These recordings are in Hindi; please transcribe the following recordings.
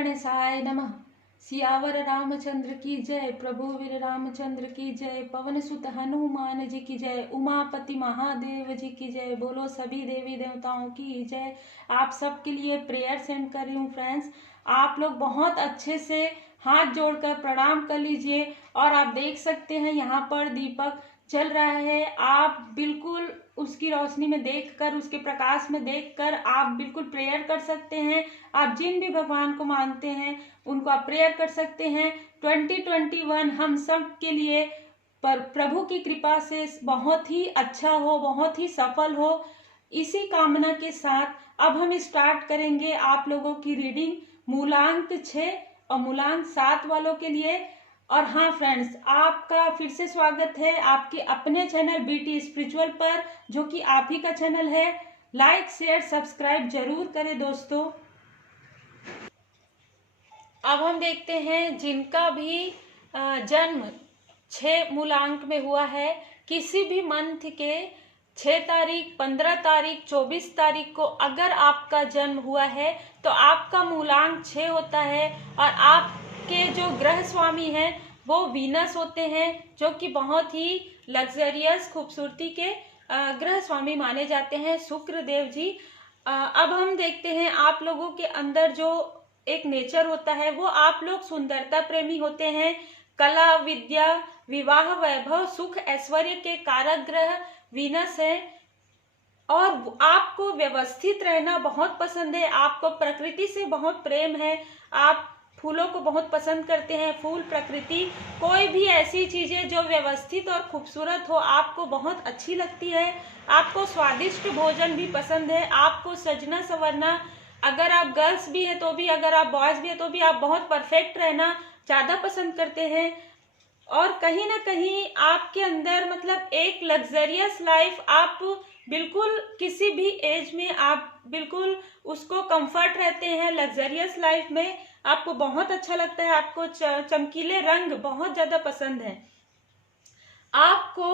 गणेशाय नमः। सियावर रामचंद्र की जय, प्रभु वीर रामचंद्र की जय, पवन सुत हनुमान जी की जय, उमापति महादेव जी की जय, बोलो सभी देवी देवताओं की जय। आप सबके लिए प्रेयर सेंड कर रही हूँ फ्रेंड्स। आप लोग बहुत अच्छे से हाथ जोड़कर प्रणाम कर लीजिए। और आप देख सकते हैं यहाँ पर दीपक चल रहा है। आप बिल्कुल उसकी रोशनी में देखकर, उसके प्रकाश में देखकर आप बिल्कुल प्रेयर कर सकते हैं। आप जिन भी भगवान को मानते हैं उनको आप प्रेयर कर सकते हैं। 2021 हम सब के लिए पर प्रभु की कृपा से बहुत ही अच्छा हो, बहुत ही सफल हो, इसी कामना के साथ अब हम स्टार्ट करेंगे आप लोगों की रीडिंग मूलांक 6 और मूलांक 7 वालों के लिए। और हाँ फ्रेंड्स, आपका फिर से स्वागत है आपके अपने चैनल बीटी स्पिरिचुअल पर, जो कि आप ही का चैनल है। लाइक शेयर सब्सक्राइब जरूर करें दोस्तों। अब हम देखते हैं जिनका भी जन्म 6 मूलांक में हुआ है, किसी भी मंथ के 6 तारीख, 15 तारीख, 24 तारीख को अगर आपका जन्म हुआ है तो आपका मूलांक 6 होता है। और आपके जो ग्रह स्वामी हैं वो वीनस होते हैं, जो कि बहुत ही लग्जरियस खूबसूरती के ग्रह स्वामी माने जाते हैं, शुक्र देव जी। अब हम देखते हैं आप लोगों के अंदर जो एक नेचर होता है, वो आप लोग सुंदरता प्रेमी होते हैं। कला, विद्या, विवाह, वैभव, सुख, ऐश्वर्य के कारक ग्रह वीनस है। और आपको व्यवस्थित रहना बहुत पसंद है, आपको प्रकृति से बहुत प्रेम है, आप फूलों को बहुत पसंद करते हैं। फूल, प्रकृति, कोई भी ऐसी चीजें जो व्यवस्थित और खूबसूरत हो आपको बहुत अच्छी लगती है। आपको स्वादिष्ट भोजन भी पसंद है, आपको सजना संवरना, अगर आप गर्ल्स भी हैं तो भी, अगर आप बॉयज भी हैं तो भी आप बहुत परफेक्ट रहना ज्यादा पसंद करते हैं। और कहीं ना कहीं आपके अंदर मतलब एक लग्जरियस लाइफ, आप बिल्कुल किसी भी एज में आप बिल्कुल उसको कंफर्ट रहते हैं। लग्जरियस लाइफ में आपको बहुत अच्छा लगता है, आपको चमकीले रंग बहुत ज्यादा पसंद है। आपको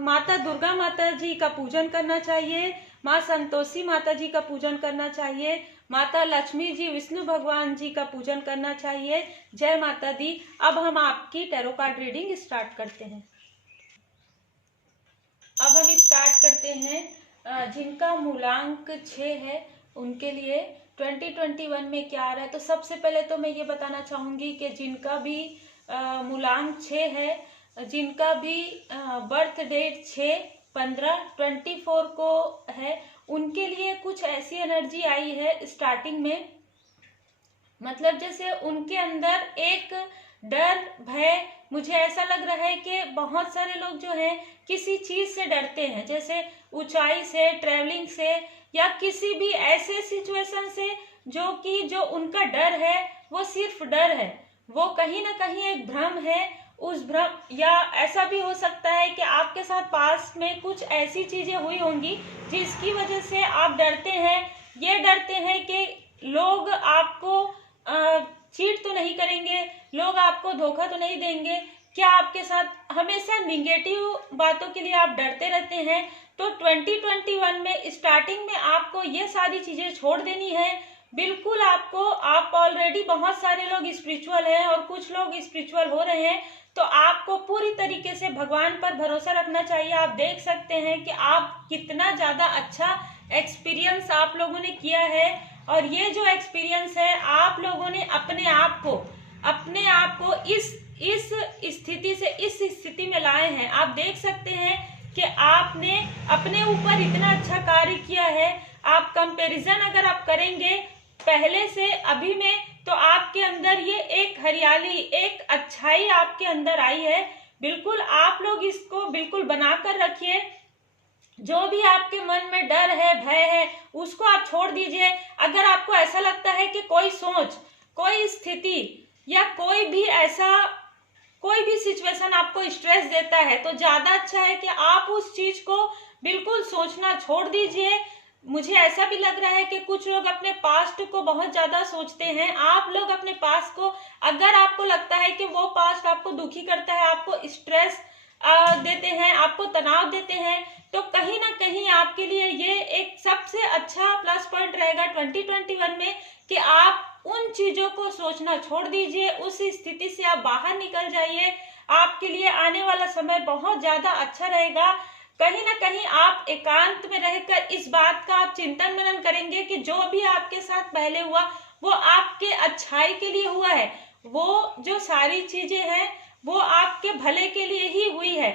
माता दुर्गा माता जी का पूजन करना चाहिए, माँ संतोषी माता जी का पूजन करना चाहिए, माता लक्ष्मी जी, विष्णु भगवान जी का पूजन करना चाहिए। जय माता दी। अब हम आपकी टैरो कार्ड रीडिंग स्टार्ट करते हैं। अब हम स्टार्ट करते हैं जिनका मूलांक 6 है उनके लिए 2021 में क्या आ रहा है। तो सबसे पहले तो मैं ये बताना चाहूंगी कि जिनका भी मूलांक 6 है, जिनका भी बर्थ डेट 6, 15, 24 को है, उनके लिए कुछ ऐसी एनर्जी आई है स्टार्टिंग में। मतलब जैसे उनके अंदर एक डर, भय, मुझे ऐसा लग रहा है कि बहुत सारे लोग जो हैं किसी चीज से डरते हैं, जैसे ऊंचाई से, ट्रैवलिंग से, या किसी भी ऐसे सिचुएशन से जो उनका डर है वो सिर्फ डर है, वो कहीं ना कहीं एक भ्रम है। उस भ्रम, या ऐसा भी हो सकता है कि आपके साथ पास्ट में कुछ ऐसी चीजें हुई होंगी जिसकी वजह से आप डरते हैं। ये डरते हैं कि लोग आपको चीट तो नहीं करेंगे, लोग आपको धोखा तो नहीं देंगे, क्या आपके साथ हमेशा निगेटिव बातों के लिए आप डरते रहते हैं। तो 2021 में स्टार्टिंग में आपको ये सारी चीजें छोड़ देनी है। बिल्कुल आपको, आप ऑलरेडी बहुत सारे लोग स्पिरिचुअल हैं और कुछ लोग स्पिरिचुअल हो रहे हैं, तो आपको पूरी तरीके से भगवान पर भरोसा रखना चाहिए। आप देख सकते हैं कि आप कितना ज्यादा अच्छा एक्सपीरियंस आप लोगों ने किया है, और ये जो एक्सपीरियंस है आप लोगों ने अपने आप को इस स्थिति से इस स्थिति में लाए हैं। आप देख सकते हैं कि आपने अपने ऊपर इतना अच्छा कार्य किया है। आप कंपैरिजन अगर आप करेंगे पहले से अभी में, तो आपके अंदर ये एक हरियाली, एक अच्छाई आपके अंदर आई है। बिल्कुल आप लोग इसको बिल्कुल बनाकर रखिए। जो भी आपके मन में डर है, भय है, उसको आप छोड़ दीजिए। अगर आपको ऐसा लगता है कि कोई सोच, कोई स्थिति, या कोई भी सिचुएशन आपको स्ट्रेस देता है, तो ज्यादा अच्छा है कि आप उस चीज को बिल्कुल सोचना छोड़ दीजिए। मुझे ऐसा भी लग रहा है कि कुछ लोग अपने पास्ट को बहुत ज्यादा सोचते हैं। आप लोग अपने पास्ट को, अगर आपको लगता है कि वो पास्ट आपको दुखी करता है, आपको स्ट्रेस देते हैं, आपको तनाव देते हैं, तो कहीं ना कहीं आपके लिए ये एक सबसे अच्छा प्लस पॉइंट रहेगा 2021 में कि आप उन चीजों को सोचना छोड़ दीजिए, उस स्थिति से आप बाहर निकल जाइए। आपके लिए आने वाला समय बहुत ज्यादा अच्छा रहेगा। कहीं ना कहीं आप एकांत में रहकर इस बात का आप चिंतन मनन करेंगे कि जो भी आपके साथ पहले हुआ वो आपके अच्छाई के लिए हुआ है, वो जो सारी चीजें हैं वो आपके भले के लिए ही हुई है।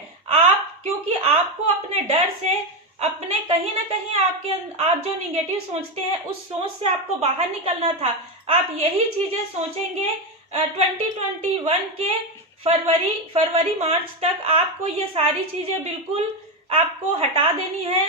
क्योंकि आपको अपने डर से, अपने कहीं ना कहीं आप जो निगेटिव सोचते हैं उस सोच से आपको बाहर निकलना था। आप यही चीजें सोचेंगे 2021 के फरवरी मार्च तक आपको ये सारी चीजें बिल्कुल आपको हटा देनी है,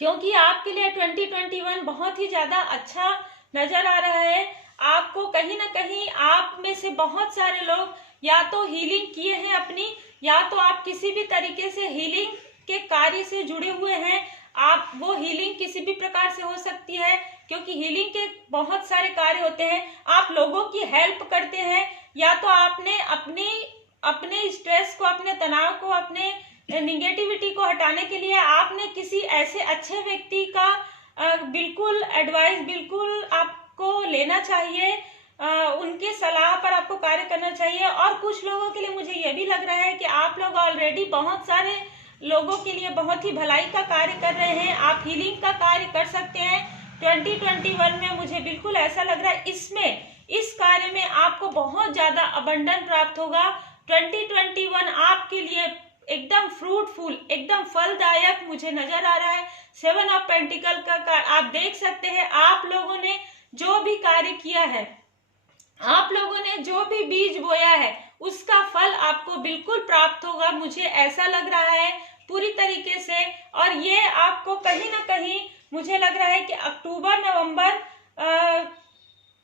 क्योंकि आपके लिए 2021 बहुत ही ज्यादा अच्छा नजर आ रहा है। आपको कहीं ना कहीं आप में से बहुत सारे लोग या तो हीलिंग किए हैं अपनी, या तो आप किसी भी तरीके से हीलिंग के कार्य से जुड़े हुए हैं। आप वो हीलिंग किसी भी प्रकार से हो सकती है, क्योंकि हीलिंग के बहुत सारे कार्य होते हैं। आप लोगों की हेल्प करते हैं, या तो आपने अपने स्ट्रेस को, अपने तनाव को, अपने निगेटिविटी को हटाने के लिए आपने किसी ऐसे अच्छे व्यक्ति का बिल्कुल एडवाइस बिल्कुल आपको लेना चाहिए, उनके सलाह पर आपको कार्य करना चाहिए। और कुछ लोगों के लिए मुझे यह भी लग रहा है कि आप लोग ऑलरेडी बहुत सारे लोगों के लिए बहुत ही भलाई का कार्य कर रहे हैं। आप हीलिंग का कार्य कर सकते हैं 2021 में, मुझे बिल्कुल ऐसा लग रहा है। इस कार्य में आपको बहुत ज्यादा अबंडन प्राप्त होगा। 2021 आपके लिए एकदम फ्रूटफुल, एकदम फलदायक मुझे नजर आ रहा है। 7 ऑफ पेंटिकल का आप देख सकते हैं, आप लोगों ने जो भी कार्य किया है, आप लोगों ने जो भी बीज बोया है, उसका फल आपको बिल्कुल प्राप्त होगा, मुझे ऐसा लग रहा है पूरी तरीके से। और ये आपको कहीं ना कहीं मुझे लग रहा है कि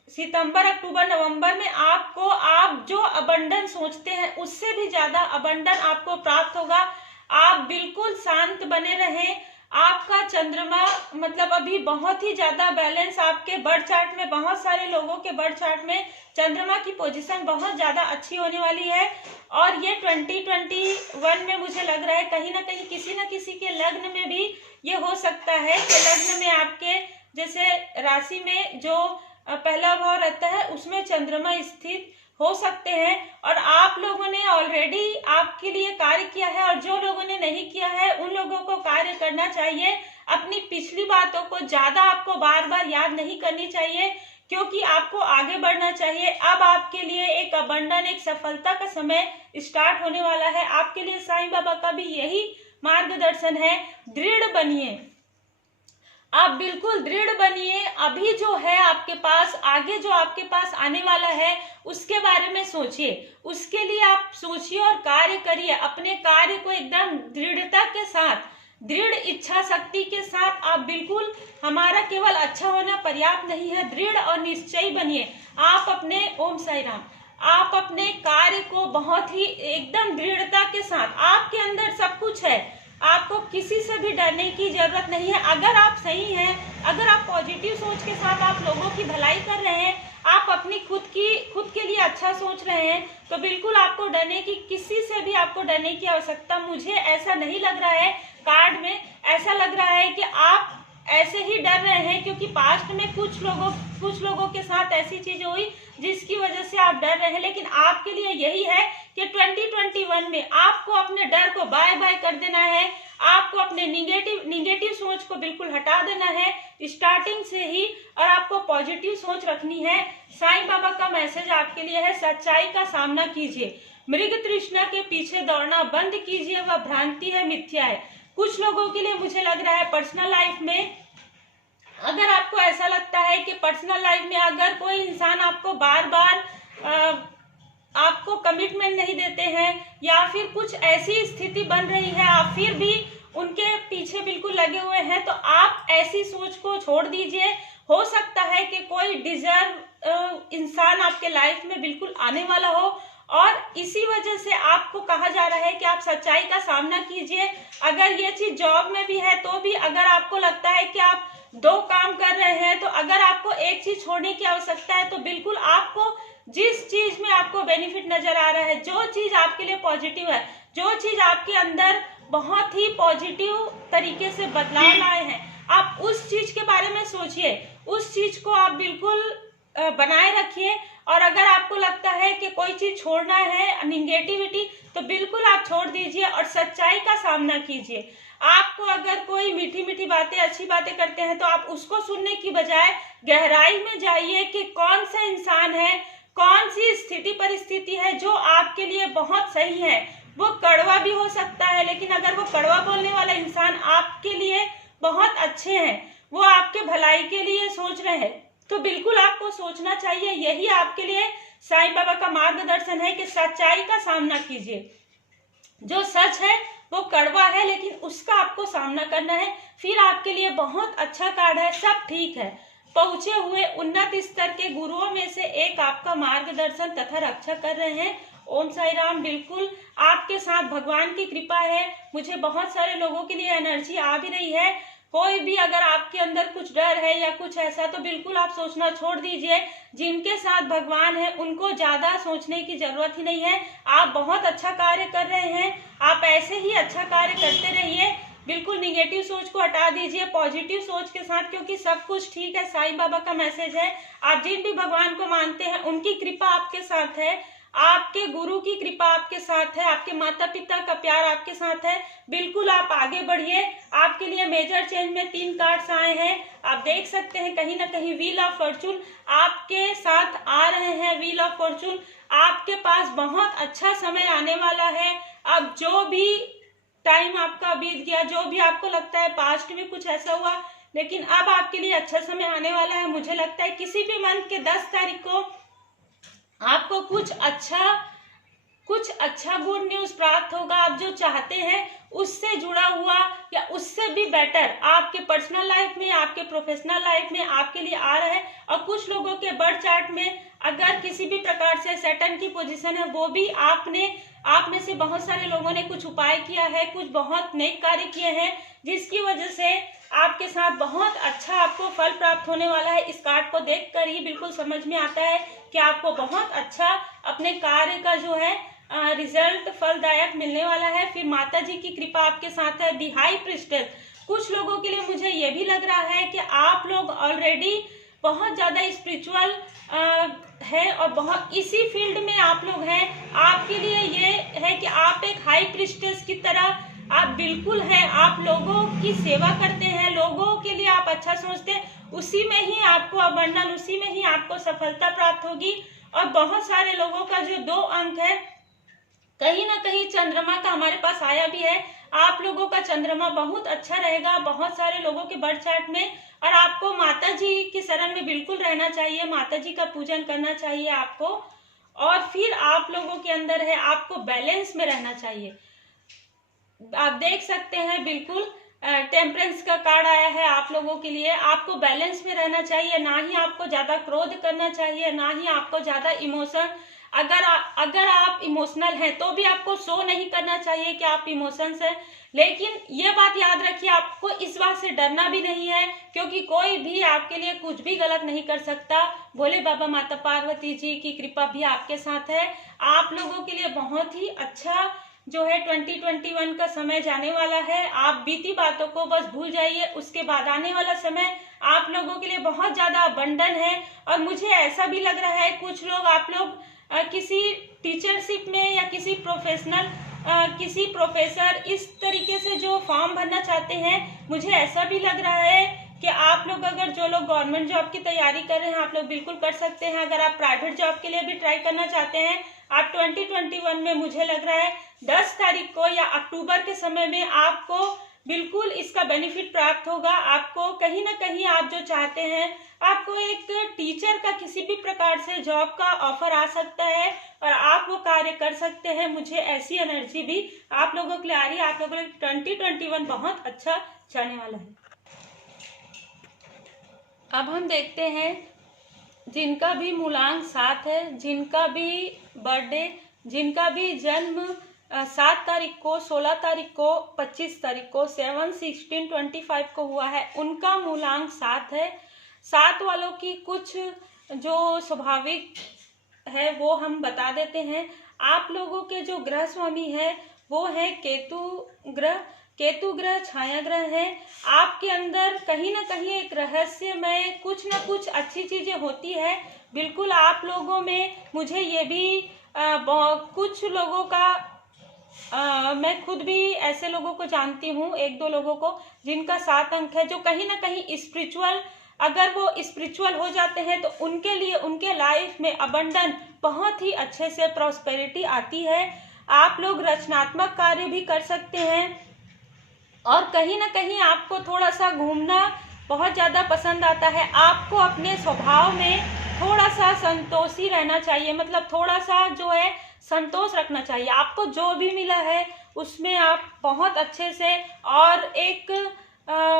सितंबर अक्टूबर नवंबर में आप जो अबंडन सोचते हैं उससे भी ज्यादा अबंडन आपको प्राप्त होगा। आप बिल्कुल शांत बने रहें। आपका चंद्रमा मतलब अभी बहुत ही ज्यादा बैलेंस, आपके बर्थ चार्ट में, बहुत सारे लोगों के बर्थ चार्ट में चंद्रमा की पोजीशन बहुत ज्यादा अच्छी होने वाली है। और ये 2021 में मुझे लग रहा है कहीं ना कहीं किसी न किसी के लग्न में भी ये हो सकता है कि लग्न में आपके जैसे राशि में जो पहला भाव रहता है उसमें चंद्रमा स्थित हो सकते हैं। और आप लोगों ने ऑलरेडी आपके लिए कार्य किया है, और जो लोगों ने नहीं किया है उन लोगों को कार्य करना चाहिए। अपनी पिछली बातों को ज्यादा आपको बार बार याद नहीं करनी चाहिए, क्योंकि आपको आगे बढ़ना चाहिए। अब आपके लिए एक अबंडन, एक सफलता का समय स्टार्ट होने वाला है। आपके लिए साईं बाबा का भी यही मार्गदर्शन है। दृढ़ बनिए, आप बिल्कुल दृढ़ बनिए। अभी जो है आपके पास, आगे जो आपके पास आने वाला है उसके बारे में सोचिए, उसके लिए आप सोचिए और कार्य करिए। अपने कार्य को एकदम दृढ़ता के साथ, दृढ़ इच्छा शक्ति के साथ आप बिल्कुल, हमारा केवल अच्छा होना पर्याप्त नहीं है, दृढ़ और निश्चयी बनिए। आप अपने, ओम साई राम, आप अपने कार्य को बहुत ही एकदम दृढ़ता के साथ, आपके अंदर सब कुछ है, आपको किसी से भी डरने की जरूरत नहीं है। अगर आप सही हैं, अगर आप पॉजिटिव सोच के साथ आप लोगों की भलाई कर रहे हैं, आप अपनी खुद के लिए अच्छा सोच रहे हैं, तो बिल्कुल आपको डरने की, किसी से भी आपको डरने की आवश्यकता मुझे ऐसा नहीं लग रहा है। कार्ड में ऐसा लग रहा है कि आप ऐसे ही डर रहे हैं, क्योंकि पास्ट में कुछ लोगों के साथ ऐसी चीजें हुई जिसकी वजह से आप डर रहे हैं। लेकिन आपके लिए यही है कि 2021 में आपको अपने डर को बाय बाय कर देना है। आपको अपने निगेटिव सोच को बिल्कुल हटा देना है स्टार्टिंग से ही, और आपको पॉजिटिव सोच रखनी है। साईं बाबा का मैसेज आपके लिए है, सच्चाई का सामना कीजिए, मृग तृष्णा के पीछे दौड़ना बंद कीजिए, वह भ्रांति है, मिथ्या है। कुछ लोगों के लिए मुझे लग रहा है पर्सनल लाइफ में, अगर आपको ऐसा लगता है कि पर्सनल लाइफ में अगर कोई इंसान आपको बार बार आपको कमिटमेंट नहीं देते हैं, या फिर कुछ ऐसी स्थिति बन रही है, आप फिर भी उनके पीछे बिल्कुल लगे हुए हैं, तो आप ऐसी सोच को छोड़ दीजिए। हो सकता है कि कोई डिजर्व इंसान आपके लाइफ में बिल्कुल आने वाला हो, और इसी वजह से आपको कहा जा रहा है कि आप सच्चाई का सामना कीजिए। अगर ये चीज जॉब में भी है तो भी, अगर आपको लगता है कि आप 2 काम कर रहे हैं, तो अगर आपको एक चीज छोड़ने की आवश्यकता है, तो बिल्कुल आपको जिस चीज में आपको बेनिफिट नजर आ रहा है, जो चीज आपके लिए पॉजिटिव है, जो चीज आपके अंदर बहुत ही पॉजिटिव तरीके से बदलाव लाए हैं, आप उस चीज के बारे में सोचिए। उस चीज को आप बिल्कुल बनाए रखिए। और अगर आपको लगता है कि कोई चीज छोड़ना है, निगेटिविटी, तो बिल्कुल आप छोड़ दीजिए और सच्चाई का सामना कीजिए। आपको अगर कोई मीठी मीठी बातें, अच्छी बातें करते हैं तो आप उसको सुनने की बजाय गहराई में जाइए कि कौन सा इंसान है, कौन सी स्थिति परिस्थिति है जो आपके लिए बहुत सही है। वो कड़वा भी हो सकता है, लेकिन अगर वो कड़वा बोलने वाला इंसान आपके लिए बहुत अच्छे हैं, वो आपके भलाई के लिए सोच रहे हैं, तो बिल्कुल आपको सोचना चाहिए। यही आपके लिए साईं बाबा का मार्गदर्शन है कि सच्चाई का सामना कीजिए। जो सच है वो कड़वा है, लेकिन उसका आपको सामना करना है, फिर आपके लिए बहुत अच्छा कार्ड है, सब ठीक है। पहुंचे हुए उन्नत स्तर के गुरुओं में से एक आपका मार्गदर्शन तथा रक्षा कर रहे हैं। ओम साई राम। बिल्कुल आपके साथ भगवान की कृपा है। मुझे बहुत सारे लोगों के लिए एनर्जी आ भी रही है। कोई भी अगर आपके अंदर कुछ डर है या कुछ ऐसा, तो बिल्कुल आप सोचना छोड़ दीजिए। जिनके साथ भगवान है उनको ज्यादा सोचने की जरूरत ही नहीं है। आप बहुत अच्छा कार्य कर रहे हैं, आप ऐसे ही अच्छा कार्य करते रहिए। बिल्कुल निगेटिव सोच को हटा दीजिए पॉजिटिव सोच के साथ, क्योंकि सब कुछ ठीक है। साईं बाबा का मैसेज है, आप जिन भी भगवान को मानते हैं उनकी कृपा आपके साथ है, आपके गुरु की कृपा आपके साथ है, आपके माता पिता का प्यार आपके साथ है। बिल्कुल आप आगे बढ़िए। आपके लिए मेजर चेंज में 3 कार्ड्स आए हैं। आप देख सकते हैं कहीं ना कहीं व्हील ऑफ फॉर्चून आपके साथ आ रहे हैं। व्हील ऑफ फॉर्चून, आपके पास बहुत अच्छा समय आने वाला है। अब जो भी टाइम आपका बीत गया, जो भी आपको लगता है पास्ट में कुछ ऐसा हुआ, लेकिन अब आपके लिए अच्छा समय आने वाला है। मुझे लगता है किसी भी मंथ के 10 तारीख को आपको कुछ अच्छा गुड न्यूज प्राप्त होगा। आप जो चाहते हैं उससे जुड़ा हुआ या उससे भी बेटर आपके पर्सनल लाइफ में, आपके प्रोफेशनल लाइफ में आपके लिए आ रहा है। और कुछ लोगों के बर्थ चार्ट में अगर किसी भी प्रकार से सैटर्न की पोजीशन है, वो भी आप में से बहुत सारे लोगों ने कुछ उपाय किया है, कुछ बहुत नेक कार्य किए हैं, जिसकी वजह से आपके साथ बहुत अच्छा आपको फल प्राप्त होने वाला है। इस कार्ड को देखकर ही बिल्कुल समझ में आता है कि आपको बहुत अच्छा अपने कार्य का जो है रिजल्ट फलदायक मिलने वाला है। फिर माता जी की कृपा आपके साथ है। दी हाई प्रीस्टेस, कुछ लोगों के लिए मुझे ये भी लग रहा है कि आप लोग ऑलरेडी बहुत ज्यादा स्पिरिचुअल है और बहुत इसी फील्ड में आप लोग हैं। आपके लिए ये है कि आप एक हाई प्रीस्टेस की तरह आप बिल्कुल हैं। आप लोगों की सेवा करते हैं, लोगों के लिए आप अच्छा सोचते हैं, उसी में ही आपको अबंडन, उसी में ही आपको सफलता प्राप्त होगी। और बहुत सारे लोगों का जो 2 अंक है, कहीं ना कहीं चंद्रमा का हमारे पास आया भी है। आप लोगों का चंद्रमा बहुत अच्छा रहेगा बहुत सारे लोगों के बर्थ चार्ट में। और आपको माता जी की शरण में बिल्कुल रहना चाहिए, माता जी का पूजन करना चाहिए आपको। और फिर आप लोगों के अंदर है, आपको बैलेंस में रहना चाहिए। आप देख सकते हैं बिल्कुल टेम्परेंस का कार्ड आया है आप लोगों के लिए। आपको बैलेंस में रहना चाहिए, ना ही आपको ज्यादा क्रोध करना चाहिए, ना ही आपको ज्यादा इमोशन। अगर आप इमोशनल हैं तो भी आपको शो नहीं करना चाहिए कि आप इमोशंस हैं। लेकिन ये बात याद रखिए, आपको इस बात से डरना भी नहीं है, क्योंकि कोई भी आपके लिए कुछ भी गलत नहीं कर सकता। भोले बाबा माता पार्वती जी की कृपा भी आपके साथ है। आप लोगों के लिए बहुत ही अच्छा जो है 2021 का समय जाने वाला है। आप बीती बातों को बस भूल जाइए, उसके बाद आने वाला समय आप लोगों के लिए बहुत ज्यादा अबंडन है। और मुझे ऐसा भी लग रहा है कुछ लोग, आप लोग किसी टीचरशिप में या किसी किसी प्रोफेसर इस तरीके से जो फॉर्म भरना चाहते हैं, मुझे ऐसा भी लग रहा है कि आप लोग अगर जो लोग गवर्नमेंट जॉब की तैयारी कर रहे हैं, आप लोग बिल्कुल कर सकते हैं। अगर आप प्राइवेट जॉब के लिए भी ट्राई करना चाहते हैं, आप 2021 में मुझे लग रहा है 10 तारीख को या अक्टूबर के समय में आपको बिल्कुल इसका बेनिफिट प्राप्त होगा। आपको कहीं ना कहीं आप जो चाहते हैं, आपको एक टीचर का किसी भी प्रकार से जॉब का ऑफर आ सकता है और आप वो कार्य कर सकते हैं। मुझे ऐसी एनर्जी भी आप लोगों के लिए आ रही है। आप लोगों के लिए 2021 बहुत अच्छा जाने वाला है। अब हम देखते हैं जिनका भी मूलांक 7 है, जिनका भी बर्थडे, जिनका भी जन्म 7 तारीख को, 16 तारीख को, 25 तारीख को, 7, 16, 25 को हुआ है, उनका मूलांक 7 है। 7 वालों की कुछ जो स्वाभाविक है वो हम बता देते हैं। आप लोगों के जो ग्रह स्वामी है वो है केतु ग्रह। केतु ग्रह छाया ग्रह है। आपके अंदर कहीं ना कहीं एक रहस्य में कुछ ना कुछ अच्छी चीजें होती है। बिल्कुल आप लोगों में मुझे ये भी कुछ लोगों का मैं खुद भी ऐसे लोगों को जानती हूँ, एक दो लोगों को जिनका 7 अंक है, जो कहीं ना कहीं स्पिरिचुअल, अगर वो स्पिरिचुअल हो जाते हैं तो उनके लिए उनके लाइफ में अबंडन बहुत ही अच्छे से प्रॉस्पेरिटी आती है। आप लोग रचनात्मक कार्य भी कर सकते हैं और कहीं ना कहीं आपको थोड़ा सा घूमना बहुत ज़्यादा पसंद आता है। आपको अपने स्वभाव में थोड़ा सा संतोषी रहना चाहिए, मतलब थोड़ा सा जो है संतोष रखना चाहिए। आपको जो भी मिला है उसमें आप बहुत अच्छे से और एक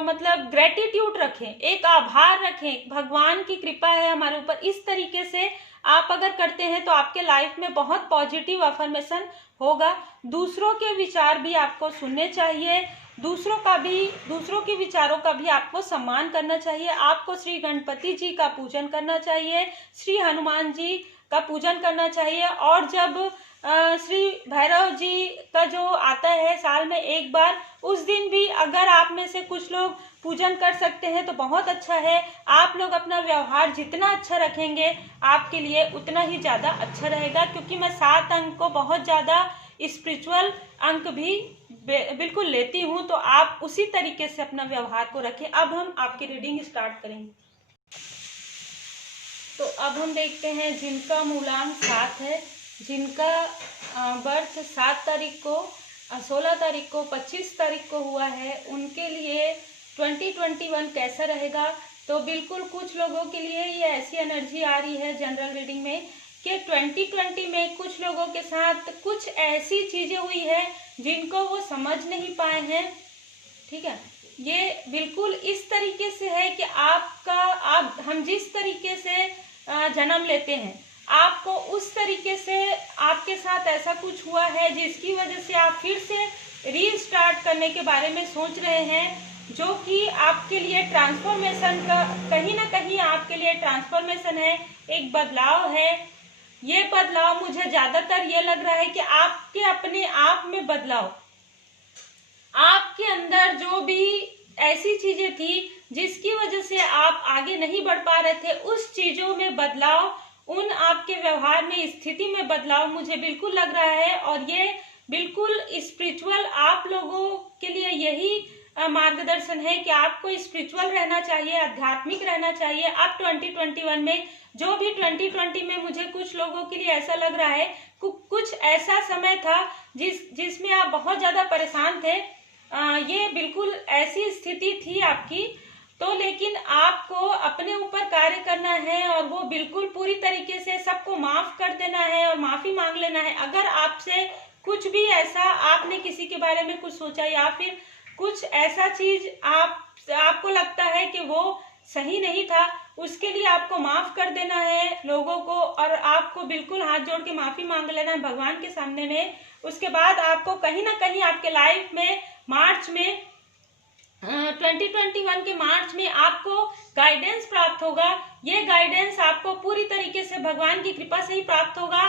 मतलब ग्रेटिट्यूड रखें, एक आभार रखें, भगवान की कृपा है हमारे ऊपर। इस तरीके से आप अगर करते हैं तो आपके लाइफ में बहुत पॉजिटिव अफर्मेशन होगा। दूसरों के विचार भी आपको सुनने चाहिए, दूसरों के विचारों का भी आपको सम्मान करना चाहिए। आपको श्री गणपति जी का पूजन करना चाहिए, श्री हनुमान जी का पूजन करना चाहिए। और जब श्री भैरव जी का जो आता है साल में एक बार, उस दिन भी अगर आप में से कुछ लोग पूजन कर सकते हैं तो बहुत अच्छा है। आप लोग अपना व्यवहार जितना अच्छा रखेंगे आपके लिए उतना ही ज़्यादा अच्छा रहेगा, क्योंकि मैं 7 अंक को बहुत ज़्यादा स्पिरिचुअल अंक भी बिल्कुल लेती हूँ। तो आप उसी तरीके से अपना व्यवहार को रखें। अब हम आपकी रीडिंग स्टार्ट करेंगे। तो अब हम देखते हैं जिनका मूलांक 7 है, जिनका बर्थ 7 तारीख को, 16 तारीख को, 25 तारीख को हुआ है, उनके लिए 2021 कैसा रहेगा। तो बिल्कुल कुछ लोगों के लिए ये ऐसी एनर्जी आ रही है जनरल रीडिंग में कि 2020 में कुछ लोगों के साथ कुछ ऐसी चीज़ें हुई है जिनको वो समझ नहीं पाए हैं। ठीक है, ये बिल्कुल इस तरीके से है कि हम जिस तरीके से जन्म लेते हैं, आपको उस तरीके से आपके साथ ऐसा कुछ हुआ है जिसकी वजह से आप फिर से रीस्टार्ट करने के बारे में सोच रहे हैं, जो कि आपके लिए ट्रांसफॉर्मेशन का, कहीं ना कहीं आपके लिए ट्रांसफॉर्मेशन है, एक बदलाव है। ये बदलाव मुझे ज़्यादातर ये लग रहा है कि आपके अपने आप में बदलाव, आपके अंदर जो भी ऐसी चीजें थी जिसकी वजह से आप आगे नहीं बढ़ पा रहे थे, उस चीजों में बदलाव, उन आपके व्यवहार में, स्थिति में बदलाव मुझे बिल्कुल लग रहा है। और ये बिल्कुल स्पिरिचुअल आप लोगों के लिए यही मार्गदर्शन है कि आपको स्पिरिचुअल रहना चाहिए, आध्यात्मिक रहना चाहिए। अब 2021 में, जो भी 2020 में मुझे कुछ लोगों के लिए ऐसा लग रहा है, कुछ ऐसा समय था जिसमें आप बहुत ज्यादा परेशान थे, ये बिल्कुल ऐसी स्थिति थी आपकी। तो लेकिन आपको अपने ऊपर कार्य करना है और वो बिल्कुल पूरी तरीके से सबको माफ कर देना है और माफी मांग लेना है। अगर आपसे कुछ भी ऐसा, आपने किसी के बारे में कुछ सोचा या फिर कुछ ऐसा चीज आपको लगता है कि वो सही नहीं था, उसके लिए आपको माफ कर देना है लोगों को, और आपको बिल्कुल हाथ जोड़ के माफी मांग लेना है भगवान के सामने में। उसके बाद आपको कहीं ना कहीं आपके लाइफ में मार्च में 2021 के मार्च में आपको गाइडेंस प्राप्त होगा। ये गाइडेंस आपको पूरी तरीके से भगवान की कृपा से ही प्राप्त होगा।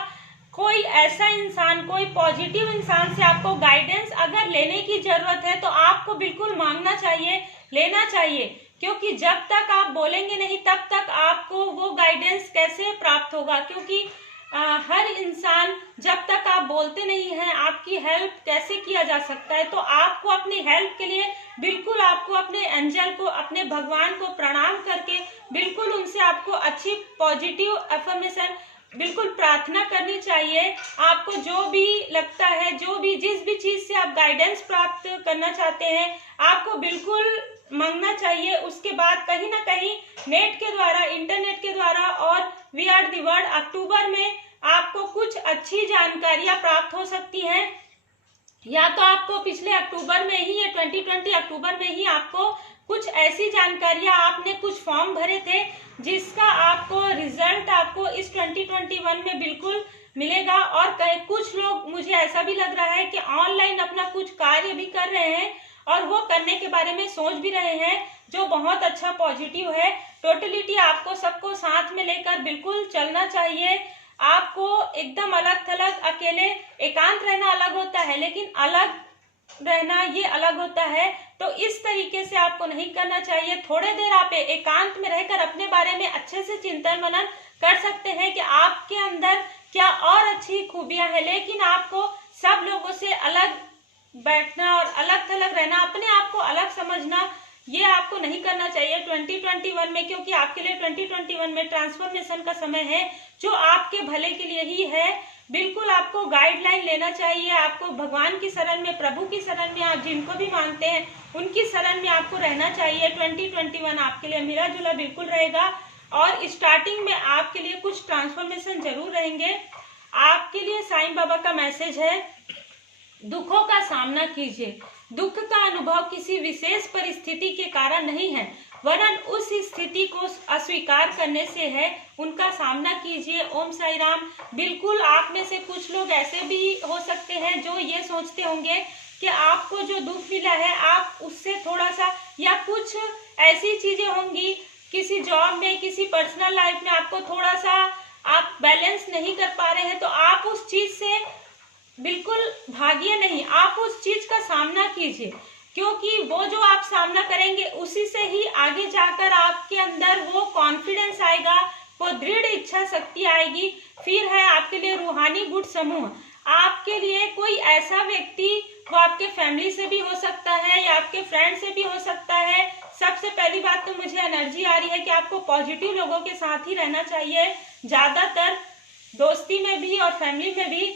कोई ऐसा इंसान, कोई पॉजिटिव इंसान से आपको गाइडेंस अगर लेने की जरूरत है तो आपको बिल्कुल मांगना चाहिए, लेना चाहिए, क्योंकि जब तक आप बोलेंगे नहीं तब तक आपको वो गाइडेंस कैसे प्राप्त होगा। क्योंकि हर इंसान, जब तक आप बोलते नहीं हैं, आपकी हेल्प कैसे किया जा सकता है। तो आपको अपनी हेल्प के लिए बिल्कुल आपको अपने एंजल को, अपने भगवान को प्रणाम करके बिल्कुल उनसे आपको अच्छी पॉजिटिव अफर्मेशन बिल्कुल प्रार्थना करनी चाहिए। आपको जो भी लगता है, जिस भी चीज से आप गाइडेंस प्राप्त करना चाहते हैं, आपको बिल्कुल मांगना चाहिए। उसके बाद कहीं ना कहीं नेट के द्वारा, इंटरनेट के द्वारा और वी आर दी वर्ल्ड अक्टूबर में आपको कुछ अच्छी जानकारियां प्राप्त हो सकती हैं। या तो आपको पिछले अक्टूबर में ही, या 2020 अक्टूबर में ही आपको कुछ ऐसी जानकारियां, आपने कुछ फॉर्म भरे थे जिसका आपको रिजल्ट आपको इस 2021 में बिल्कुल मिलेगा। और कुछ लोग, मुझे ऐसा भी लग रहा है कि ऑनलाइन अपना कुछ कार्य भी कर रहे हैं और वो करने के बारे में सोच भी रहे हैं, जो बहुत अच्छा पॉजिटिव है। टोटलिटी आपको सबको साथ में लेकर बिल्कुल चलना चाहिए। आपको एकदम अलग थलग, अकेले एकांत रहना अलग होता है, लेकिन अलग रहना ये अलग होता है। तो इस तरीके से आपको नहीं करना चाहिए। थोड़े देर आप एकांत में रहकर अपने बारे में अच्छे से चिंतन मनन कर सकते हैं कि आपके अंदर क्या और अच्छी खूबियां हैं, लेकिन आपको सब लोगों से अलग बैठना और अलग थलग रहना, अपने आप को अलग समझना, ये आपको नहीं करना चाहिए 2021 में, क्योंकि आपके लिए 2021 में ट्रांसफॉर्मेशन का समय है जो आपके भले के लिए ही है। बिल्कुल आपको गाइडलाइन लेना चाहिए, आपको भगवान की शरण में, प्रभु की शरण में, आप जिनको भी मानते हैं उनकी शरण में आपको रहना चाहिए। 2021 आपके लिए मिला जुला बिल्कुल रहेगा और स्टार्टिंग में आपके लिए कुछ ट्रांसफॉर्मेशन जरूर रहेंगे। आपके लिए साईं बाबा का मैसेज है, दुखों का सामना कीजिए। दुख का अनुभव किसी विशेष परिस्थिति के कारण नहीं है, वरन उस स्थिति को अस्वीकार करने से है। उनका सामना कीजिए। ओम साई राम। बिल्कुल आप में से कुछ लोग ऐसे भी हो सकते हैं जो ये सोचते होंगे कि आपको जो दुख मिला है आप उससे थोड़ा सा, या कुछ ऐसी चीजें होंगी किसी जॉब में, किसी पर्सनल लाइफ में आपको थोड़ा सा आप बैलेंस नहीं कर पा रहे हैं, तो आप उस चीज से बिल्कुल भागिए नहीं, आप उस चीज का सामना कीजिए, क्योंकि वो जो आप सामना करेंगे उसी से ही आगे जाकर आपके अंदर वो कॉन्फिडेंस आएगा, वो दृढ़ इच्छा शक्ति आएगी। फिर है आपके लिए रूहानी गुट समूह। आपके लिए कोई ऐसा व्यक्ति, वो आपके फैमिली से भी हो सकता है या आपके फ्रेंड से भी हो सकता है। सबसे पहली बात तो मुझे एनर्जी आ रही है कि आपको पॉजिटिव लोगों के साथ ही रहना चाहिए, ज्यादातर दोस्ती में भी और फैमिली में भी।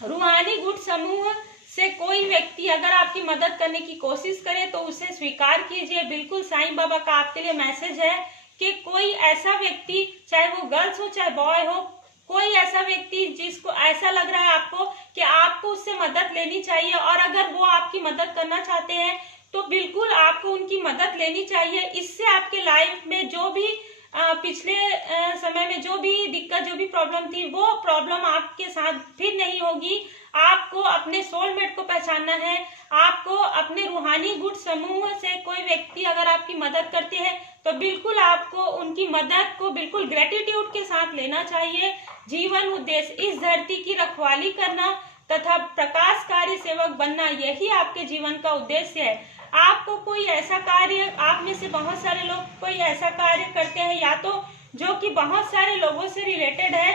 रूहानी गुट समूह से कोई व्यक्ति अगर आपकी मदद करने की कोशिश करे तो उसे स्वीकार कीजिए। बिल्कुल साईं बाबा का आपके लिए मैसेज है कि कोई ऐसा व्यक्ति, चाहे वो गर्ल्स हो चाहे बॉय हो, कोई ऐसा व्यक्ति जिसको ऐसा लग रहा है आपको कि आपको उससे मदद लेनी चाहिए, और अगर वो आपकी मदद करना चाहते हैं तो बिल्कुल आपको उनकी मदद लेनी चाहिए। इससे आपके लाइफ में जो भी पिछले समय में जो भी दिक्कत, जो भी प्रॉब्लम थी, वो प्रॉब्लम आपके साथ फिर नहीं होगी। आपको अपने सोलमेट को पहचानना है। आपको अपने रूहानी गुट समूह से कोई व्यक्ति अगर आपकी मदद करते हैं तो बिल्कुल आपको उनकी मदद को बिल्कुल ग्रेटिट्यूड के साथ लेना चाहिए। जीवन उद्देश्य इस धरती की रखवाली करना तथा प्रकाशकारी सेवक बनना, यही आपके जीवन का उद्देश्य है। आपको कोई ऐसा कार्य, आप में से बहुत सारे लोग कोई ऐसा कार्य करते हैं या तो जो कि बहुत सारे लोगों से रिलेटेड है,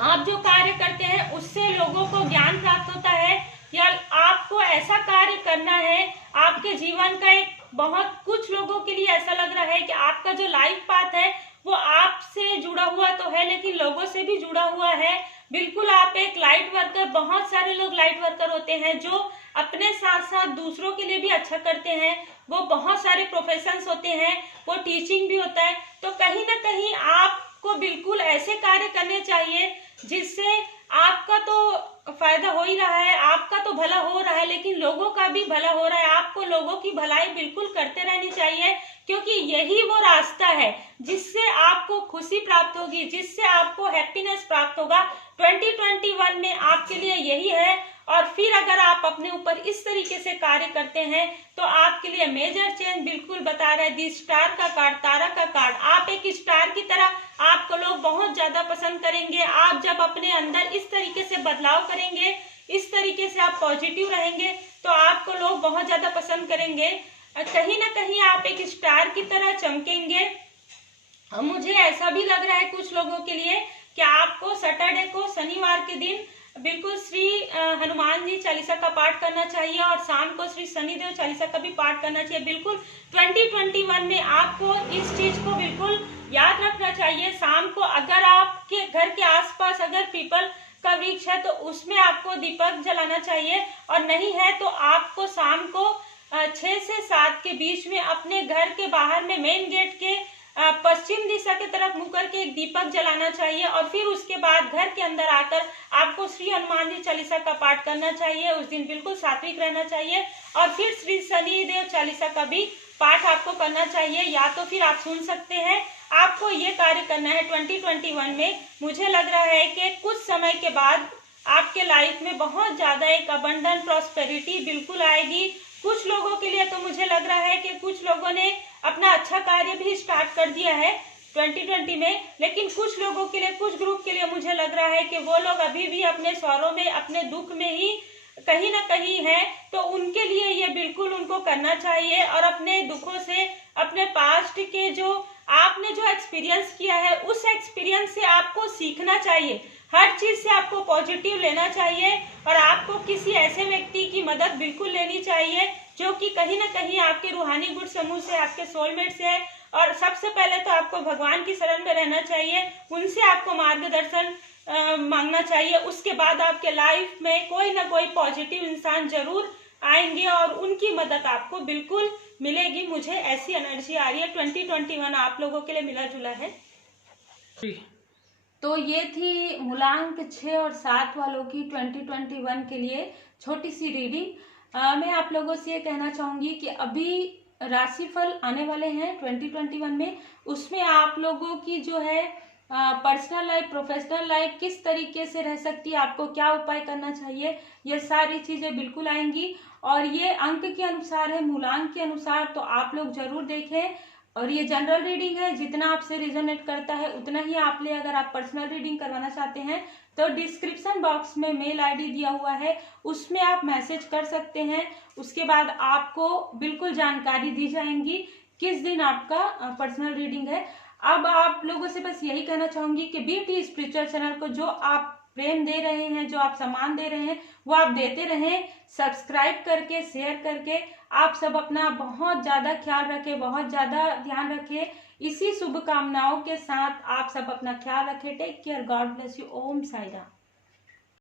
आप जो कार्य करते हैं उससे लोगों को ज्ञान प्राप्त होता है, या आपको ऐसा कार्य करना है आपके जीवन का एक बहुत, कुछ लोगों के लिए ऐसा लग रहा है कि आपका जो लाइफ पाथ है वो आपसे जुड़ा हुआ तो है लेकिन लोगों से भी जुड़ा हुआ है। बिल्कुल आप एक लाइट वर्कर, बहुत सारे लोग लाइट वर्कर होते हैं जो अपने साथ साथ दूसरों के लिए भी अच्छा करते हैं। वो बहुत सारे प्रोफेशंस होते हैं, वो टीचिंग भी होता है। तो कहीं ना कहीं आपको बिल्कुल ऐसे कार्य करने चाहिए जिससे आपका तो फायदा हो ही रहा है, आपका तो भला हो रहा है, लेकिन लोगों का भी भला हो रहा है। आपको लोगों की भलाई बिल्कुल करते रहनी चाहिए, क्योंकि यही वो रास्ता है जिससे आपको खुशी प्राप्त होगी, जिससे आपको हैप्पीनेस प्राप्त होगा। 2021 में आपके लिए यही है। और फिर अगर आप अपने ऊपर इस तरीके से कार्य करते हैं तो आपके लिए मेजर चेंज बिल्कुल बता रहा है। दी स्टार का कार्ड, तारा का कार्ड, आप एक स्टार की तरह, आपको लोग बहुत ज्यादा पसंद करेंगे। आप जब अपने अंदर इस तरीके से बदलाव करेंगे, इस तरीके से आप पॉजिटिव रहेंगे तो आपको लोग बहुत ज्यादा पसंद करेंगे। कहीं ना कहीं आप एक स्टार की तरह चमकेंगे। मुझे ऐसा भी लग रहा है कुछ लोगों के लिए कि आपको सैटरडे को, शनिवार के दिन बिल्कुल श्री हनुमान जी चालीसा का पाठ करना चाहिए और शाम को श्री शनिदेव चालीसा का भी पाठ करना चाहिए। बिल्कुल 2021 में आपको इस चीज को बिल्कुल याद रखना चाहिए। शाम को अगर आपके घर के आसपास अगर पीपल का वृक्ष है तो उसमें आपको दीपक जलाना चाहिए, और नहीं है तो आपको शाम को 6 से 7 के बीच में अपने घर के बाहर में मेन गेट के पश्चिम दिशा की तरफ मुंह करके एक दीपक जलाना चाहिए। और फिर उसके बाद घर के अंदर आकर आपको श्री हनुमान जी चालीसा का पाठ करना चाहिए। उस दिन बिल्कुल सात्विक रहना चाहिए और फिर श्री शनिदेव चालीसा का भी पाठ आपको करना चाहिए, या तो फिर आप सुन सकते हैं। आपको ये कार्य करना है 2021 में। मुझे लग रहा है कि कुछ समय के बाद आपके लाइफ में बहुत ज्यादा एक अबंडन प्रॉस्पेरिटी बिल्कुल आएगी। कुछ लोगों के लिए तो मुझे लग रहा है कि कुछ लोगों ने अपना अच्छा कार्य भी स्टार्ट कर दिया है 2020 में, लेकिन कुछ लोगों के लिए, कुछ ग्रुप के लिए मुझे लग रहा है कि वो लोग अभी भी अपने स्वरों में, अपने दुख में ही कहीं ना कहीं है। तो उनके लिए ये बिल्कुल उनको करना चाहिए और अपने दुखों से, अपने पास्ट के जो आपने जो एक्सपीरियंस किया है उस एक्सपीरियंस से आपको सीखना चाहिए, हर चीज से आपको पॉजिटिव लेना चाहिए और आपको किसी ऐसे व्यक्ति की मदद बिल्कुल लेनी चाहिए जो कि कहीं ना कहीं आपके रूहानी गुण समूह से, आपके सोलमेट से है। और सबसे पहले तो आपको भगवान की शरण में रहना चाहिए, उनसे आपको मार्गदर्शन मांगना चाहिए। उसके बाद आपके लाइफ में कोई ना कोई पॉजिटिव इंसान जरूर आएंगे और उनकी मदद आपको बिल्कुल मिलेगी। मुझे ऐसी एनर्जी आ रही है। 2021 आप लोगों के लिए मिला जुला है। तो ये थी मूलांक 6 और 7 वालों की 2021 के लिए छोटी सी रीडिंग। मैं आप लोगों से ये कहना चाहूंगी कि अभी राशिफल आने वाले हैं 2021 में, उसमें आप लोगों की जो है पर्सनल लाइफ, प्रोफेशनल लाइफ किस तरीके से रह सकती है, आपको क्या उपाय करना चाहिए, ये सारी चीजें बिल्कुल आएंगी। और ये अंक के अनुसार है, मूलांक के अनुसार, तो आप लोग जरूर देखें। और ये जनरल रीडिंग है, जितना आपसे रिजोनेट करता है उतना ही आप ले। अगर आप पर्सनल रीडिंग करवाना चाहते हैं तो डिस्क्रिप्शन बॉक्स में मेल आईडी दिया हुआ है, उसमें आप मैसेज कर सकते हैं। उसके बाद आपको बिल्कुल जानकारी दी जाएंगी किस दिन आपका पर्सनल रीडिंग है। अब आप लोगों से बस यही कहना चाहूंगी कि ब्यूटी स्पिरिचुअल चैनल को जो आप प्रेम दे रहे हैं, जो आप सम्मान दे रहे हैं, वो आप देते रहें, सब्सक्राइब करके, शेयर करके। आप सब अपना बहुत ज्यादा ख्याल रखें, बहुत ज्यादा ध्यान रखें। इसी शुभकामनाओं के साथ आप सब अपना ख्याल रखें। Take care, God bless you. Om Sai Ram.